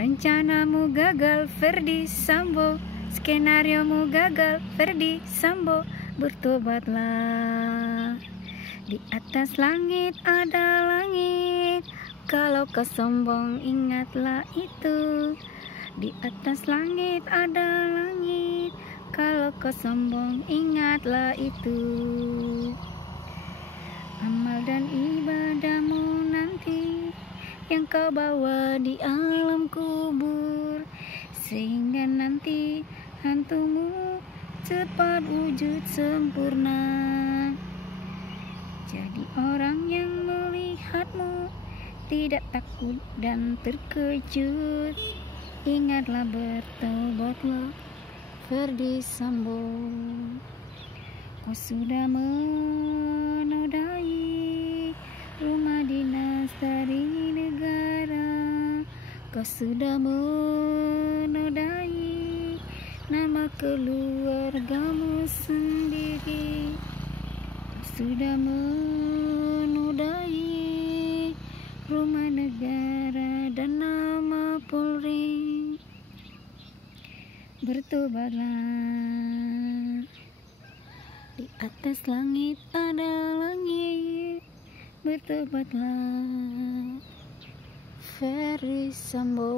Rencanamu gagal, Ferdy Sambo. Skenariomu gagal, Ferdy Sambo. Bertobatlah. Di atas langit ada langit. Kalau kau sombong, ingatlah itu. Di atas langit ada langit. Kalau kau sombong, ingatlah itu. Amal dan ibadahmu nanti yang kau bawa di alam kubur, sehingga nanti hantumu cepat wujud sempurna. Jadi orang yang melihatmu tidak takut dan terkejut. Ingatlah, bertobatlah, Ferdy Sambo. Kau sudah menodai rumah dinas dari negara. Kau sudah menodai nama keluargamu sendiri. Kau sudah menodai rumah negara dan nama Polri. Bertobatlah. Di atas langit ada langit. Bertobatlah, Ferdy Sambo.